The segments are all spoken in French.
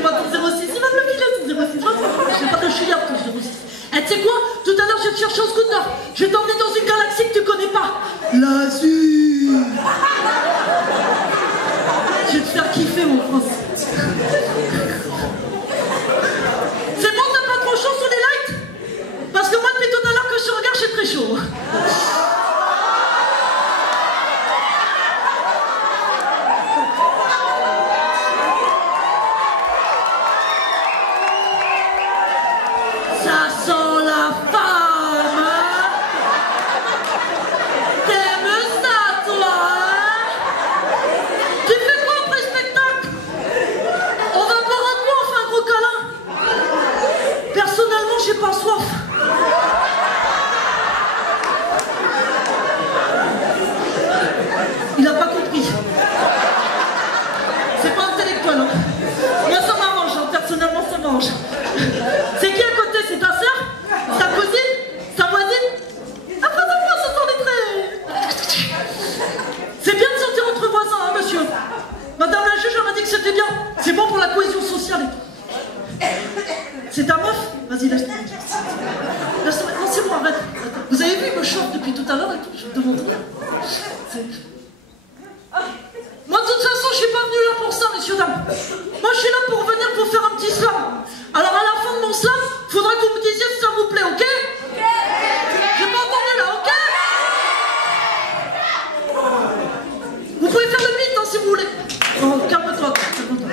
Fais-moi ton 06, il va me le filer ton 06. Je sais pas de chouillard ton 06. Eh, tu sais quoi? Tout à l'heure, je vais te chercher en scooter. Je vais t'emmener dans une galaxie que tu connais pas. L'Azur. Je vais te faire kiffer, mon France. C'est bon, t'as pas trop chaud sous les lights? Parce que moi, depuis tout à l'heure que je te regarde, j'ai très chaud. Ça sent la femme. T'aimes ça, toi? Tu fais quoi après le spectacle? On va boire un coup, on fait un gros câlin. Personnellement, j'ai pas soif. Il a pas compris. C'est pas intellectuel, hein. Moi, ça m'arrange, hein. Personnellement, ça m'arrange. C'est qui à côté? C'est ta sœur? Ta cousine? Ta voisine? Ah, pas de moi, ce sont les traits. C'est bien de sortir entre voisins, hein, monsieur. Madame la juge, elle m'a dit que c'était bien. C'est bon pour la cohésion sociale. C'est ta meuf? Vas-y, laisse-moi. Laisse-moi. Non, c'est moi, arrête. Vous avez vu, il me chauffe depuis tout à l'heure et tout. Je me demande rien. Moi, de toute façon, je suis pas venu là pour ça, messieurs, dames. Moi, je suis là pour venir vous faire un petit slam. Alors, à la fin de mon slam, il faudra que vous me disiez si ça vous plaît, ok? J'ai pas entendu là, ok? Vous pouvez faire le mythe, hein, si vous voulez. Oh, calme-toi, calme-toi.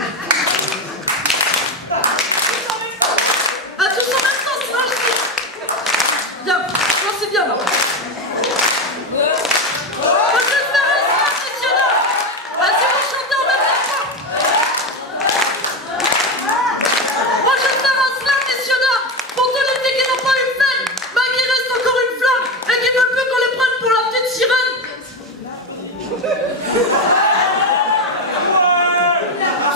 Ah, tous en même temps, sinon je dis. Bien, non, c'est bien là. Moi, je vais faire un slam, messieurs, dames. Ah, si vous chantez en même temps. Moi, je vais faire un slam, messieurs, dames, pour tous les filles qui n'ont pas une veine, mais qui restent encore une flamme et qui ne veulent plus qu'on les prenne pour la petite sirène.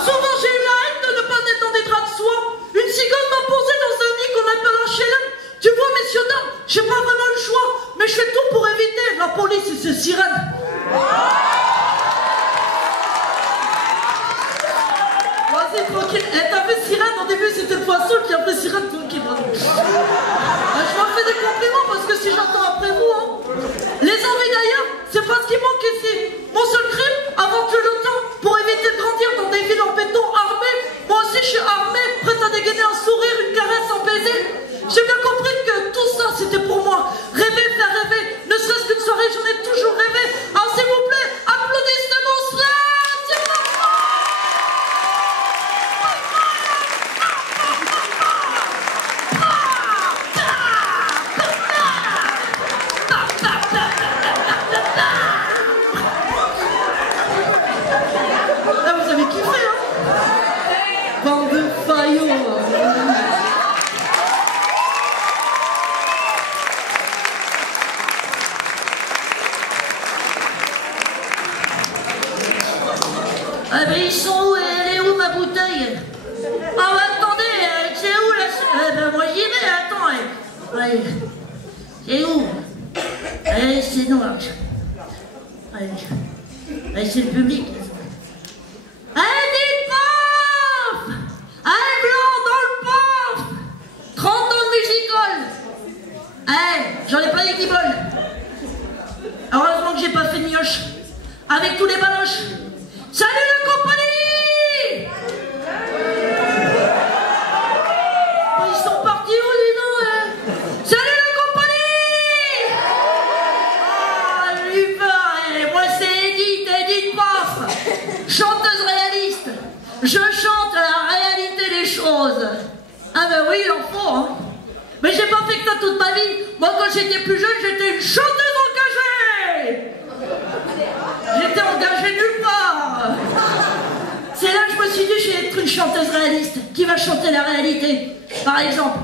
Souvent, j'ai eu la haine de ne pas être dans des draps de soie. Une cigogne m'a posé dans un lit qu'on appelle un HLM. Tu vois, messieurs, dames, j'ai pas vraiment le choix, mais je fais tout pour éviter la police et ses sirènes. Vas-y, tranquille. Eh, t'as fait sirène au début, c'était le poisson qui a fait sirène, tranquille. Ah, je m'en fais des compliments parce que si j'attends après vous, hein. Les envies d'ailleurs, c'est pas ce qui manque ici. Mon seul crime, avant que le temps, pour éviter de grandir dans des villes en béton armées. Moi aussi, je suis armée, prête à dégainer un sourire, une caresse, un baiser. J'ai bien compris que tout ça, c'était pour moi. Rêver, faire rêver. Ne serait-ce qu'une soirée, j'en ai toujours rêvé. Alors, s'il vous plaît, applaudissez mon slam, s'il vous plaît. Là, vous avez kiffé, hein? Bande de faillots. Ah ben ils sont où? Elle est où ma bouteille? Ah bah attendez, c'est où la... ben moi j'y vais, attends. Ouais. C'est où? C'est noir. C'est le public. Allez, des paf! Allez, blanc dans le paf! 30 ans de musical! J'en ai pas des qui volent. Heureusement que j'ai pas fait de mioche. Avec tous les baloches. Salut la compagnie! Oh, ils sont partis où, dis donc? Salut la compagnie! Ah, lui va, moi c'est Edith Paf, chanteuse réaliste. Je chante la réalité des choses. Ah ben oui, il en faut, hein. Mais j'ai pas fait que ça toute ma vie. Moi, quand j'étais plus jeune, j'étais une chanteuse engagée. J'étais engagée nulle part. C'est là que je me suis dit, je vais être une chanteuse réaliste qui va chanter la réalité. Par exemple,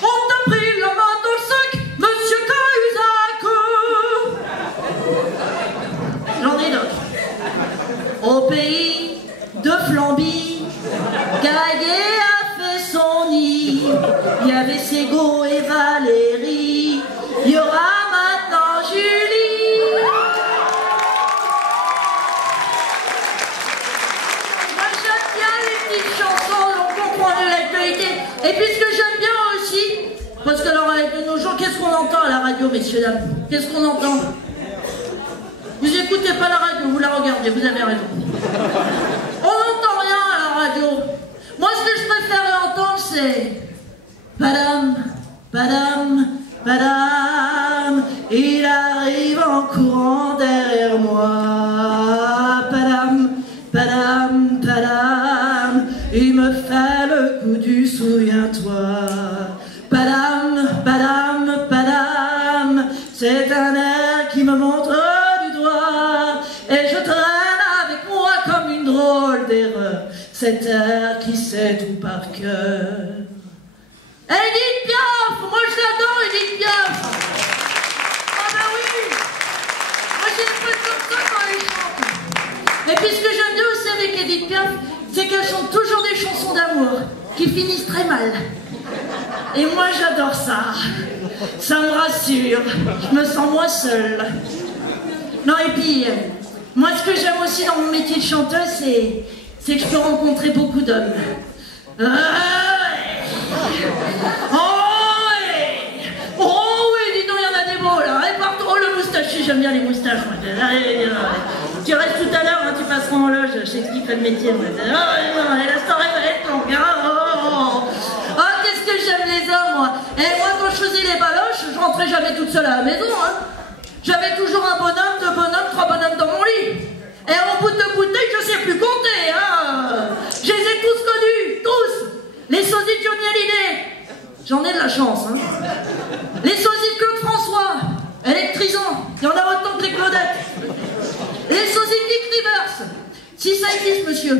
on t'a pris la main dans le sac, monsieur Cahuzac. J'en ai d'autres. Au pays de Flambie, Gaillet a fait son nid. Il y avait Ségo et Valérie. Il y aura maintenant Julie. Moi j'aime bien les petites chansons. Et puis ce que j'aime bien aussi, parce que alors avec de nos jours, qu'est-ce qu'on entend à la radio, messieurs, dames? Qu'est-ce qu'on entend? Vous écoutez pas la radio, vous la regardez, vous avez raison. On n'entend rien à la radio. Moi, ce que je préférerais entendre, c'est... Padam, padam, padam, il arrive en courant derrière moi. Padam, padam, padam, il me fait le coup du souviens-toi. Padam, padam, padam, c'est un air qui me montre du doigt. Et je traîne avec moi comme une drôle d'erreur, cet air qui sait tout par cœur. Edith Piaf, moi je l'adore, Edith Piaf. Ah ben oui, moi j'ai une peu comme ça quand elle chante. Et puis ce que j'aime bien aussi avec Edith Piaf, c'est qu'elle chante toujours des chansons d'amour qui finissent très mal. Et moi j'adore ça. Ça me rassure, je me sens moins seule. Non et puis, moi ce que j'aime aussi dans mon métier de chanteuse, c'est que je peux rencontrer beaucoup d'hommes. Oh oui, dis donc, il y en a des beaux là. Et partout, oh le moustachu, j'aime bien les moustaches. Tu restes tout à l'heure, hein, tu passeras en loge, je t'expliquerai le métier. La soirée va être longue. Oh, qu'est-ce que j'aime les hommes, moi. Et moi, quand je faisais les baloches, je rentrais jamais toute seule à la maison. Hein. J'avais toujours un bonhomme, deux bonhommes, trois bonhommes dans mon lit. Et au bout de bouteilles, je sais plus compter. Hein. Je les ai tous connus, tous. Les sosies de Johnny Hallyday, j'en ai de la chance. Hein. Les sosies de Claude François, électrisants, il y en a autant que les Claudettes. Les sosies de Dick Rivers, si ça existe, monsieur.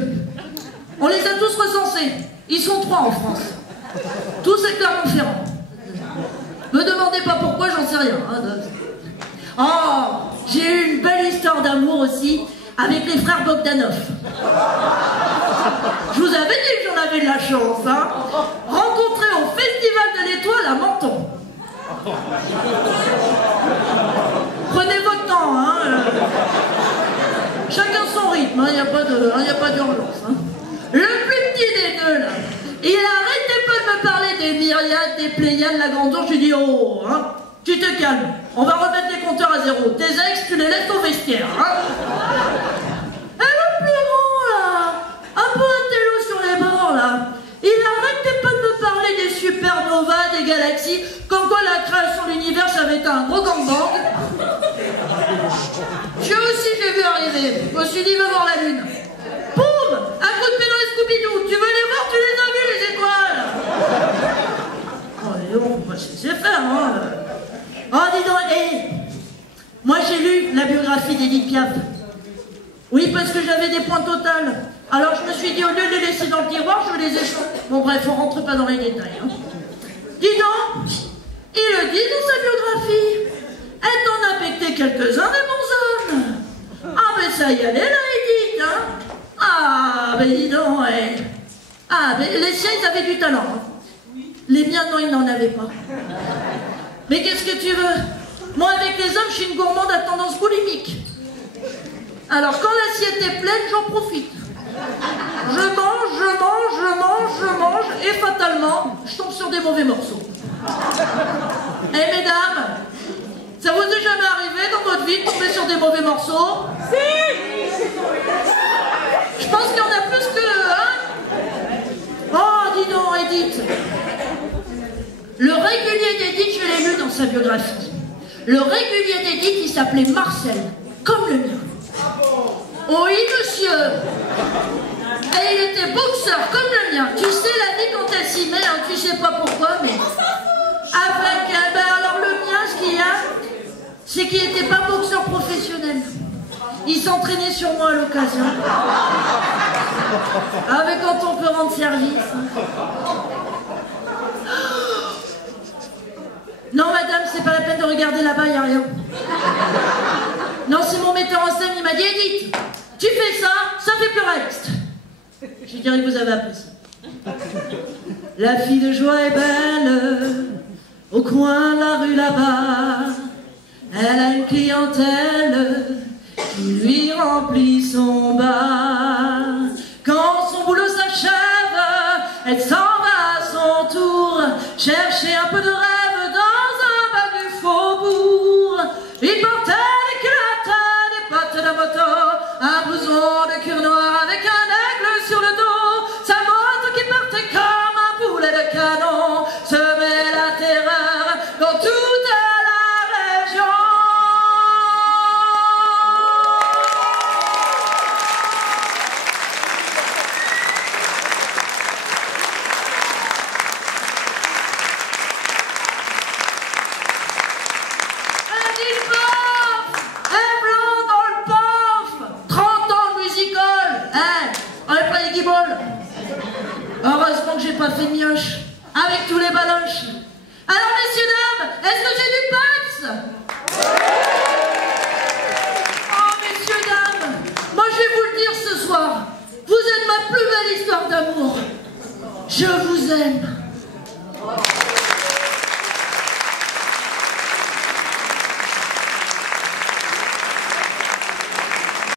On les a tous recensés. Ils sont 3 en France. Tous à Clermont-Ferrand. Me demandez pas pourquoi, j'en sais rien. Oh, j'ai eu une belle histoire d'amour aussi avec les frères Bogdanov. Je vous avais dit que j'en avais de la chance, hein. Rencontré au Festival de l'Étoile à Menton. Prenez votre temps, hein. Chacun son rythme, il n'y a pas d'urgence. Hein. Le plus petit des deux, là, il arrêtait pas de me parler des myriades, des Pléiades, la grandeur. Je lui dis, oh, hein, tu te calmes, on va remettre les compteurs à zéro. Tes ex, tu les laisses au vestiaire. Hein. Et le plus grand, là, un peu intello sur les bords, là, il arrêtait pas de me parler des supernovas, des galaxies, comme quoi la création de l'univers, ça avait été un gros gangbang. J'ai vu arriver. Je me suis dit, va voir la lune. Boum, un coup de pied dans les Scooby-Doo. Tu veux les voir, tu les as vus, les étoiles. Oh, et on va se laisser faire, hein. Oh, dis donc, moi j'ai lu la biographie d'Edith Piaf. Oui, parce que j'avais des points totales. Alors je me suis dit, au lieu de les laisser dans le tiroir, je les échange. Bon bref, on rentre pas dans les détails. Hein. Dis donc, il le dit dans sa biographie. Elle t'en a becté quelques-uns des bons hommes. Ah ben ça y allait là, Edith, hein. Ah ben dis donc, Ah ben les siens, ils avaient du talent. Hein. Les miens, non, ils n'en avaient pas. Mais qu'est-ce que tu veux? Moi, avec les hommes, je suis une gourmande à tendance boulimique. Alors, quand l'assiette est pleine, j'en profite. Je mange, et fatalement, je tombe sur des mauvais morceaux. Eh mesdames, ça vous est jamais arrivé dans votre vie de tomber sur des mauvais morceaux? Si. Je pense qu'il y en a plus que... Hein. Oh, dis donc, Edith. Le régulier d'Edith, je l'ai lu dans sa biographie. Le régulier d'Edith, il s'appelait Marcel, comme le mien. Oui, monsieur. Et il était boxeur, comme le mien. Tu sais, la vie, quand elle s'y met, hein, tu sais pas pourquoi, mais... Avec... ben alors, le mien, ce qu'il y a, c'est qu'il n'était pas boxeur professionnel. Il s'entraînait sur moi à l'occasion. Avec quand on peut rendre service. Non, madame, c'est pas la peine de regarder là-bas, il n'y a rien. Non, c'est mon metteur en scène, il m'a dit, Edith, tu fais ça, ça fait plus réaliste. Je dirais que vous avez apprécié. La fille de joie est belle, au coin de la rue là-bas. Elle a une clientèle qui lui remplit son bar. Quand son boulot s'achève, elle s'en va à son tour. cherchait un peu de rêve dans un bal du faubourg. Il portait des culottes, des bottes de moto, un blouson de cuir noir avec un aigle sur le dos. Sa moto qui partait comme un boulet de canon semait la terreur dans toute la région. Elle dit paf, un blanc dans le paf, 30 ans de musical, on n'est pas des guibolles. Heureusement que j'ai pas fait mioche avec tous les baloches. Alors messieurs, dames, est-ce que j'ai du pax? Oh messieurs, dames, moi je vais vous le dire ce soir, vous êtes ma plus belle histoire d'amour. Je vous aime.